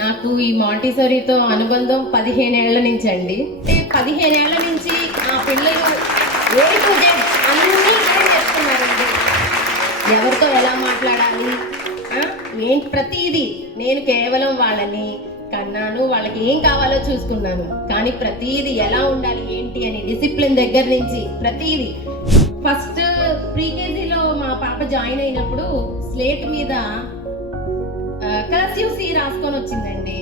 నాకు ఈ మాంటిసోరీతో అనుబంధం 15 ఏళ్ల నుంచి అండి. 15 ఏళ్ల నుంచి ఆ పిల్లలు A to Z అన్నీ ఇక్కడే నేర్చుకున్నారండి. ఎవరితో ఎలా మాట్లాడాలి, ఏంటి ప్రతిదీ నేను కేవలం వాళ్ళని కన్నాను, వాళ్ళకి ఏం కావాలో చూసుకున్నాను. కానీ ప్రతిదీ ఎలా ఉండాలి ఏంటి అని డిసిప్లిన్ దగ్గర నుంచి ప్రతిదీ. ఫస్ట్ ప్రీకేజీలో మా పాప జాయిన్ అయినప్పుడు స్లేట్ మీద కర్సివ్ సి రాసుకొని వచ్చిందండి.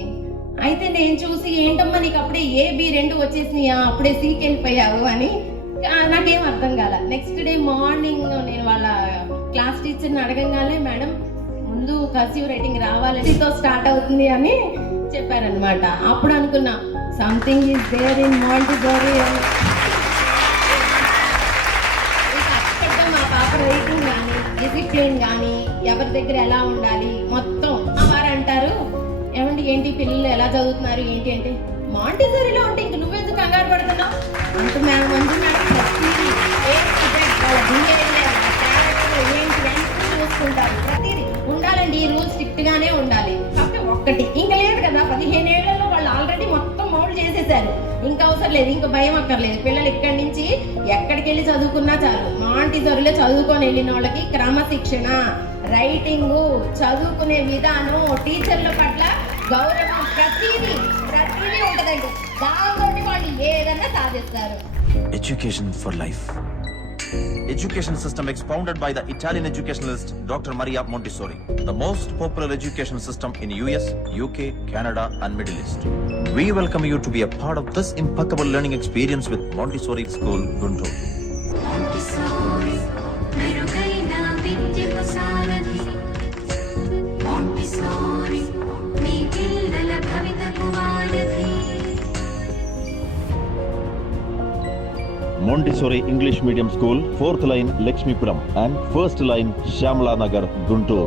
అయితే నేను చూసి ఏంటమ్మా నీకు అప్పుడే AB2 వచ్చేసినాయా, అప్పుడే Cకి వెళ్ళిపోయావు అని నాకేం అర్థం కాల. నెక్స్ట్ డే మార్నింగ్ నేను వాళ్ళ క్లాస్ టీచర్ని అడగంగానే మేడం ముందు కర్సివ్ రైటింగ్ రావాలి, Cతో స్టార్ట్ అవుతుంది అని చెప్పారనమాట. అప్పుడు అనుకున్నా something is there in Montessori అని. మా పాప రైటింగ్ కానీ డిసిప్లిన్ కానీ ఎవరి దగ్గర ఎలా ఉండాలి మొత్తం వారు అంటారు. ఏమండి ఏంటి పిల్లలు ఎలా చదువుతున్నారు ఏంటి అంటే, మాంటిసోరీలో ఉంటే ఇంక నువ్వెందుకు కంగారు పడుతున్నావు అంటూ మేడం చూసుకుంటారు. ప్రతిదీ ఉండాలండి, ఈ రూల్స్ స్ట్రిక్ట్ గానే ఉండాలి. కాకపోతే ఒక్కటి ఇంకా లేదు కదా, 15 ఏళ్లలో వాళ్ళు ఆల్రెడీ మొత్తం మౌల్డ్ చేసేసారు. ఇంకా అవసరం లేదు, ఇంకా భయం అక్కర్లేదు. పిల్లలు ఇక్కడి నుంచి ఎక్కడికి వెళ్ళి చదువుకున్నా చాలు. మాంటిసోరీలో చదువుకొని వెళ్ళిన వాళ్ళకి క్రమశిక్షణ, రైటింగ్, చదువుకునే విధానం, టీచర్ల పట్ల గౌరవం ప్రతిదీ ఉంటదండి. దాంతో వాళ్ళు ఏదన్నా సాధిస్తారు. Education for life. Education system expounded by the Italian educationalist Dr. Maria Montessori, the most popular education system in US, UK, Canada and Middle East. We welcome you to be a part of this impeccable learning experience with Montessori School, Guntur. Montessori, merugaina vidyaku sarathi. Montessori, mee pillala bhavitaku vaarathi. Montessori English Medium School, 4th line Lakshmipuram and 1st line Shamla Nagar, Guntur.